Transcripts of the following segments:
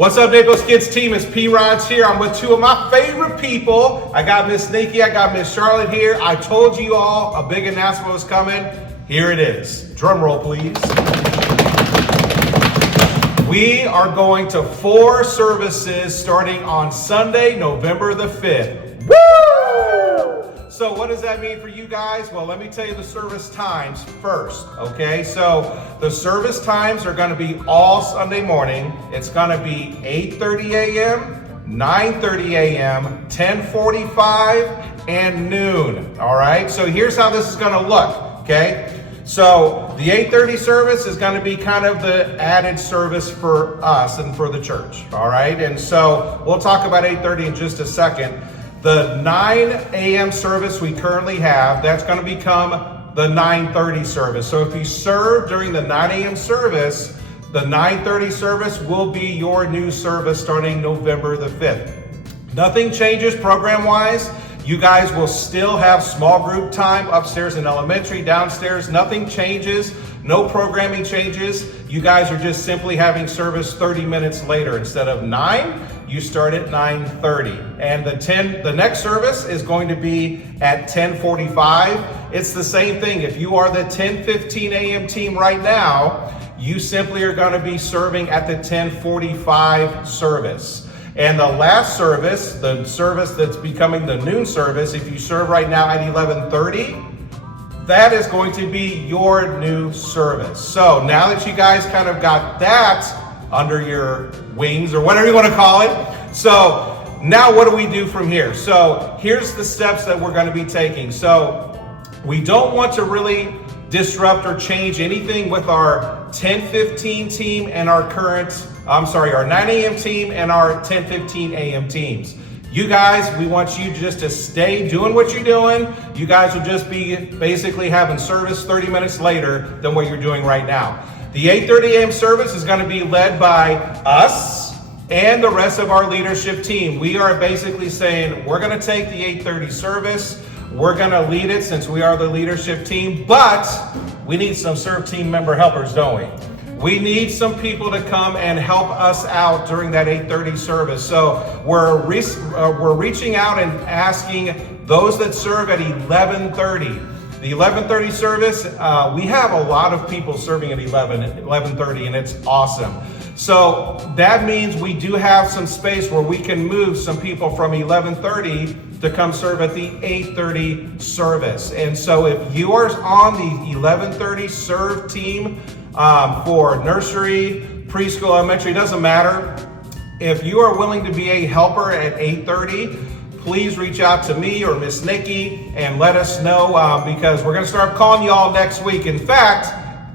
What's up, Napleskids team? It's P-Rods here. I'm with two of my favorite people. I got Miss Nikki, I got Miss Charlotte here. I told you all a big announcement was coming. Here it is. Drum roll, please. We are going to 4 services starting on Sunday, November the 5th. Woo! So what does that mean for you guys? Well, let me tell you the service times first, okay? So the service times are gonna be all Sunday morning. It's gonna be 8:30 a.m., 9:30 a.m., 10:45, and noon, all right? So here's how this is gonna look, okay? So the 8:30 service is going to be kind of the added service for us and for the church, all right? And so we'll talk about 8:30 in just a second. The 9 a.m. service we currently have, that's going to become the 9:30 service. So if you serve during the 9 a.m. service, the 9:30 service will be your new service starting November the 5th. Nothing changes program-wise. You guys will still have small group time upstairs in elementary, downstairs. Nothing changes, no programming changes. You guys are just simply having service 30 minutes later. Instead of 9, you start at 9:30. And the next service is going to be at 10:45. It's the same thing. If you are the 10:15 a.m. team right now, you simply are going to be serving at the 10:45 service. And the last service, the service that's becoming the noon service, if you serve right now at 11:30, that is going to be your new service. So now that you guys kind of got that under your wings or whatever you want to call it, so now what do we do from here? So here's the steps that we're going to be taking. So we don't want to really disrupt or change anything with our 10:15 team and our our 9 a.m. team and our 10:15 a.m. teams. You guys, we want you just to stay doing what you're doing. You guys will just be basically having service 30 minutes later than what you're doing right now. The 8:30 a.m. service is going to be led by us and the rest of our leadership team. We are basically saying we're going to take the 8:30 service. We're going to lead it since we are the leadership team, but we need some serve team member helpers, don't we? We need some people to come and help us out during that 8:30 service. So we're reaching out and asking those that serve at 11:30. The 11:30 service, we have a lot of people serving at 11:30, and it's awesome. So that means we do have some space where we can move some people from 11:30 to come serve at the 8:30 service. And so if you are on the 11:30 serve team for nursery, preschool, elementary, doesn't matter. If you are willing to be a helper at 8:30, please reach out to me or Miss Nikki and let us know because we're going to start calling you all next week. In fact,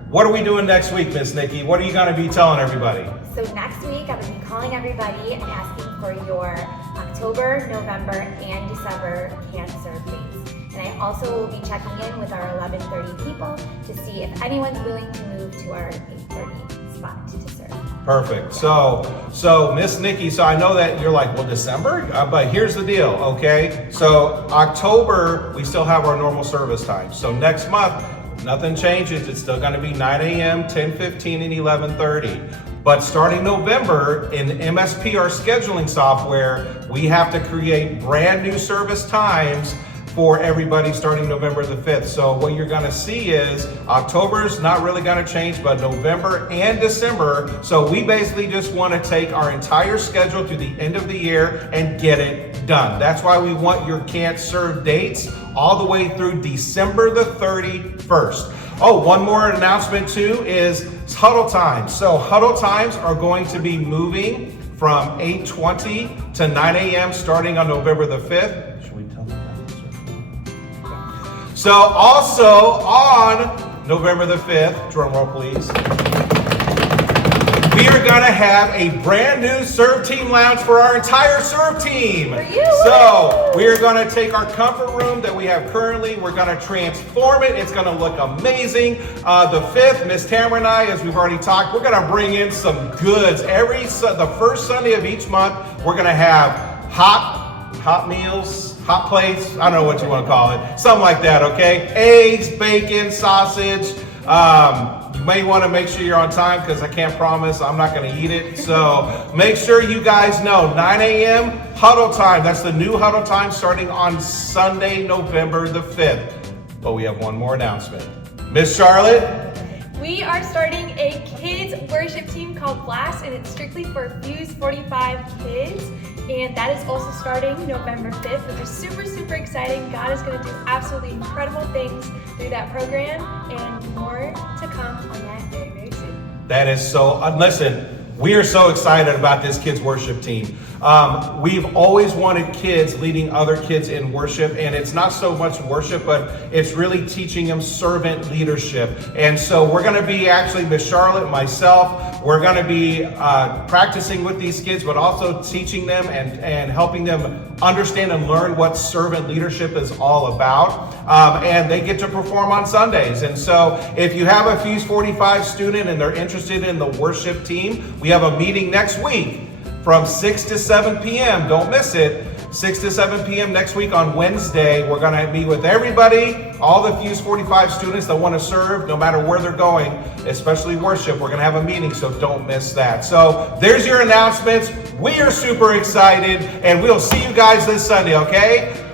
what are we doing next week, Miss Nikki? What are you going to be telling everybody? So next week, I'm going to be calling everybody and asking for your October, November, and December can serve dates. And I also will be checking in with our 11:30 people to see if anyone's willing to move to our 8:30 spot to serve. Perfect. So Miss Nikki, so I know that you're like, well, December? But here's the deal, okay? So October, we still have our normal service time. So next month, nothing changes. It's still going to be 9 a.m., 10:15, and 11:30. But starting November, in MSP, our scheduling software, we have to create brand new service times for everybody starting November the 5th. So what you're gonna see is October's not really gonna change, but November and December. So we basically just wanna take our entire schedule to the end of the year and get it done. That's why we want your can't serve dates all the way through December the 31st. Oh, one more announcement too is huddle times. So huddle times are going to be moving from 8:20 to 9 a.m. starting on November the 5th. Should we tell them that? So also on November the 5th, drum roll please, we are gonna have a brand new serve team lounge for our entire serve team. For you. So we are gonna take our comfort room that we have currently, we're gonna transform it. It's gonna look amazing. The 5th, Miss Tamara and I, as we've already talked, we're gonna bring in some goods. The first Sunday of each month, we're gonna have hot meals, hot plates, I don't know what you want to call it, something like that, okay? Eggs, bacon, sausage. may want to make sure you're on time because I can't promise I'm not going to eat it. So make sure you guys know 9 a.m. huddle time. That's the new huddle time starting on Sunday, November the 5th. But we have one more announcement. Miss Charlotte? We are starting a kids worship team called Blast, and it's strictly for Fuse 45 kids. And that is also starting November 5th, which is super, super exciting. God is going to do absolutely incredible things through that program, and more to come on that very, very soon. That is so, listen, we are so excited about this kids worship team. We've always wanted kids leading other kids in worship, and it's not so much worship, but it's really teaching them servant leadership. And so we're going to be actually, Miss Charlotte, myself, we're going to be practicing with these kids, but also teaching them and helping them understand and learn what servant leadership is all about. And they get to perform on Sundays. And so if you have a Fuse 45 student and they're interested in the worship team, we have a meeting next week from 6 to 7 p.m. Don't miss it. 6 to 7 p.m. next week on Wednesday. We're going to meet with everybody, all the Fuse 45 students that want to serve, no matter where they're going, especially worship. We're going to have a meeting, so don't miss that. So there's your announcements. We are super excited, and we'll see you guys this Sunday, okay?